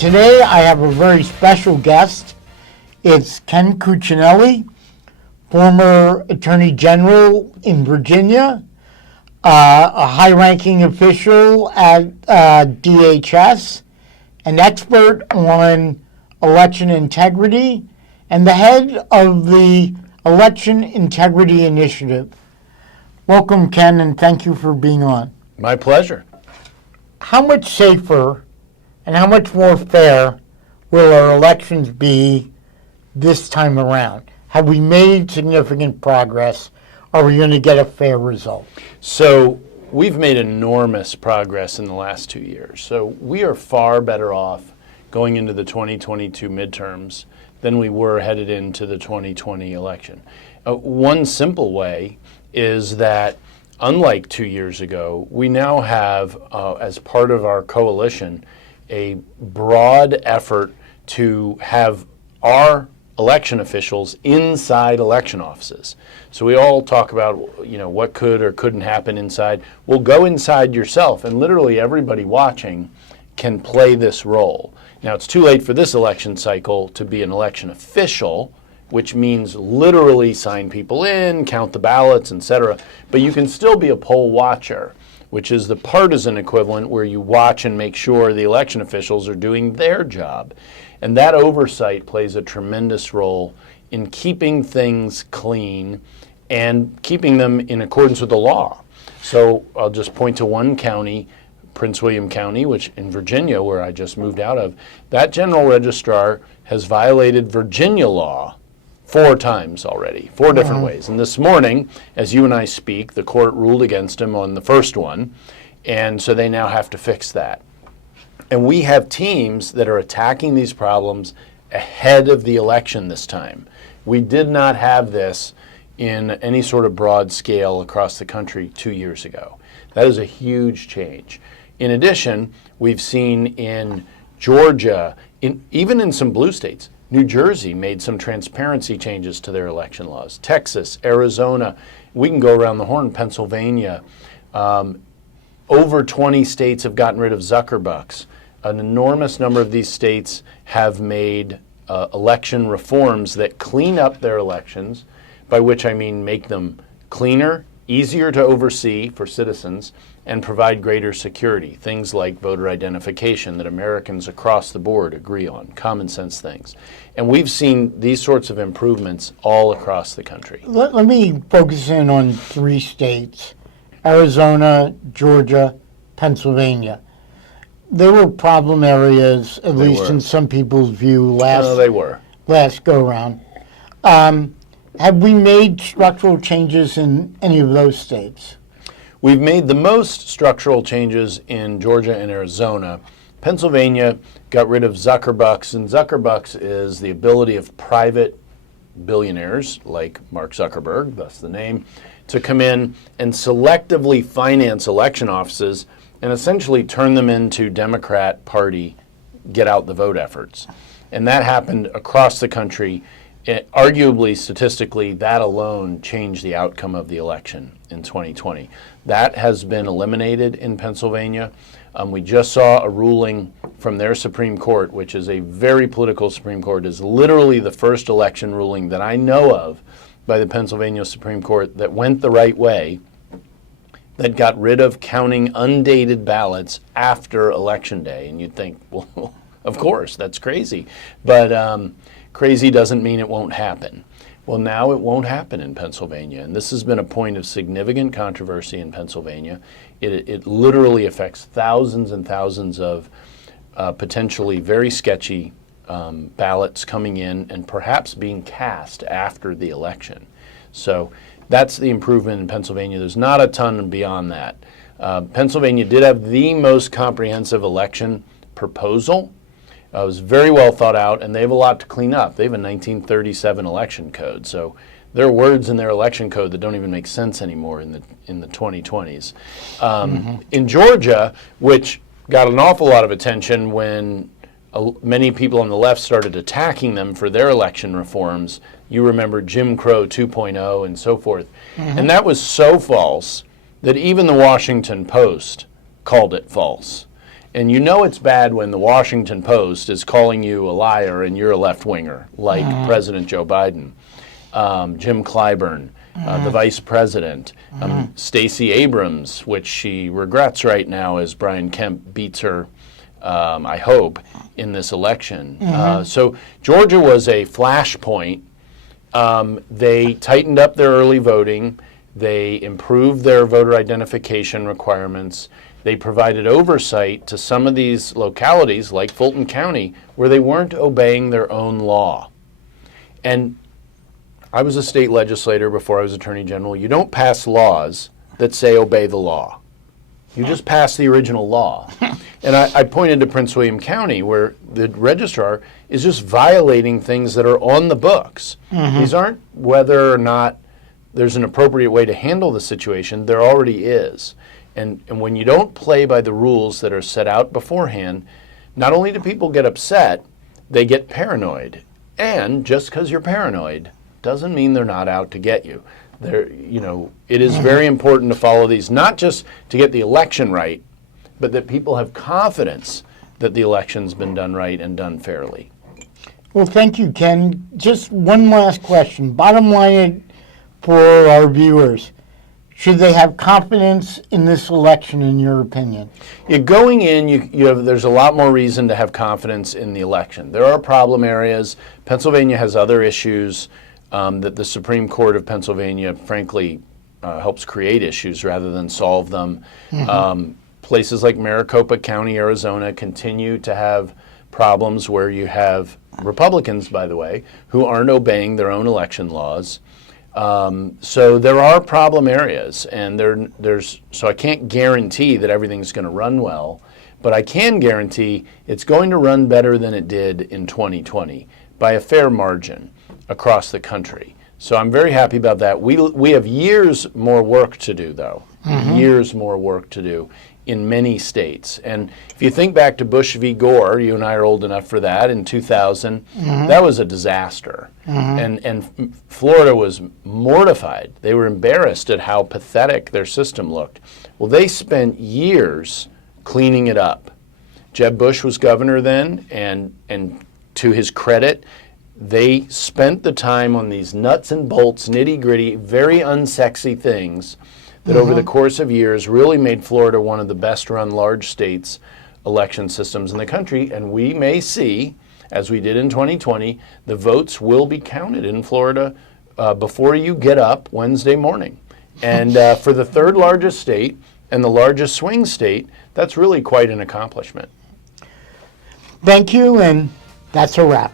Today I have a very special guest. It's Ken Cuccinelli, former Attorney General in Virginia, a high-ranking official at DHS, an expert on election integrity, and the head of the Election Integrity Initiative. Welcome, Ken, and thank you for being on. My pleasure. How much safer and how much more fair will our elections be this time around? Have we made significant progress? Are we going to get a fair result? So we've made enormous progress in the last 2 years. So we are far better off going into the 2022 midterms than we were headed into the 2020 election. One simple way is that, unlike 2 years ago, we now have, as part of our coalition, a broad effort to have our election officials inside election offices. So we all talk about, what could or couldn't happen inside. Well, go inside yourself, and literally everybody watching can play this role. Now, it's too late for this election cycle to be an election official, which means literally sign people in, count the ballots, etc. But you can still be a poll watcher, which is the partisan equivalent where you watch and make sure the election officials are doing their job. And that oversight plays a tremendous role in keeping things clean and keeping them in accordance with the law. So I'll just point to one county, Prince William County, which in Virginia, where I just moved out of, that general registrar has violated Virginia law 4 times already, 4 different ways. And this morning, as you and I speak, the court ruled against him on the first one, and so they now have to fix that. And we have teams that are attacking these problems ahead of the election this time. We did not have this in any sort of broad scale across the country 2 years ago. That is a huge change. In addition, we've seen in Georgia, even in some blue states, New Jersey made some transparency changes to their election laws. Texas, Arizona, we can go around the horn, Pennsylvania. Over 20 states have gotten rid of Zuckerbucks. An enormous number of these states have made election reforms that clean up their elections, by which I mean make them cleaner, easier to oversee for citizens, and provide greater security. Things like voter identification that Americans across the board agree on, common sense things. And we've seen these sorts of improvements all across the country. Let me focus in on 3 states, Arizona, Georgia, Pennsylvania. They were problem areas, at least in some people's view, last go-around. Have we made structural changes in any of those states? We've made the most structural changes in Georgia and Arizona. Pennsylvania got rid of Zuckerbucks, and Zuckerbucks is the ability of private billionaires like Mark Zuckerberg, thus the name, to come in and selectively finance election offices and essentially turn them into Democrat Party get out the vote efforts. And that happened across the country. Arguably, statistically, that alone changed the outcome of the election in 2020. That has been eliminated in Pennsylvania. We just saw a ruling from their Supreme Court, which is a very political Supreme Court. It is literally the first election ruling that I know of by the Pennsylvania Supreme Court that went the right way, that got rid of counting undated ballots after Election Day. And you'd think, well, of course, that's crazy. But crazy doesn't mean it won't happen. Well, now it won't happen in Pennsylvania, and this has been a point of significant controversy in Pennsylvania. It literally affects thousands and thousands of potentially very sketchy ballots coming in and perhaps being cast after the election. So that's the improvement in Pennsylvania. There's not a ton beyond that. Pennsylvania did have the most comprehensive election proposal. It was very well thought out, and they have a lot to clean up. They have a 1937 election code, so there are words in their election code that don't even make sense anymore in the 2020s. In Georgia, which got an awful lot of attention when many people on the left started attacking them for their election reforms. You remember Jim Crow 2.0 and so forth. And that was so false that even the Washington Post called it false. And you know it's bad when the Washington Post is calling you a liar and you're a left-winger, like President Joe Biden, Jim Clyburn, the vice president, Stacey Abrams, which she regrets right now as Brian Kemp beats her, I hope, in this election. So Georgia was a flashpoint. They tightened up their early voting. They improved their voter identification requirements. They provided oversight to some of these localities, like Fulton County, where they weren't obeying their own law. And I was a state legislator before I was Attorney General. You don't pass laws that say obey the law. You just pass the original law. And I pointed to Prince William County, where the registrar is just violating things that are on the books. These aren't whether or not there's an appropriate way to handle the situation. There already is. And when you don't play by the rules that are set out beforehand, not only do people get upset, they get paranoid. And just because you're paranoid doesn't mean they're not out to get you. It is very important to follow these, not just to get the election right, but that people have confidence that the election's been done right and done fairly. Well, thank you, Ken. Just one last question. Bottom line for our viewers, should they have confidence in this election, in your opinion? Going in, there's a lot more reason to have confidence in the election. There are problem areas. Pennsylvania has other issues that the Supreme Court of Pennsylvania, frankly, helps create issues rather than solve them. Places like Maricopa County, Arizona, continue to have problems where you have Republicans, by the way, who aren't obeying their own election laws. So there are problem areas, and so I can't guarantee that everything's going to run well, but I can guarantee it's going to run better than it did in 2020 by a fair margin across the country. So I'm very happy about that. We have years more work to do, though. Years more work to do in many states. And if you think back to Bush v. Gore, you and I are old enough for that, in 2000, that was a disaster. And Florida was mortified. They were embarrassed at how pathetic their system looked. Well, they spent years cleaning it up. Jeb Bush was governor then, and to his credit, they spent the time on these nuts and bolts, nitty-gritty, very unsexy things that over the course of years really made Florida one of the best-run large states election systems in the country. And we may see, as we did in 2020, the votes will be counted in Florida before you get up Wednesday morning. And for the third largest state and the largest swing state, that's really quite an accomplishment. Thank you, and that's a wrap.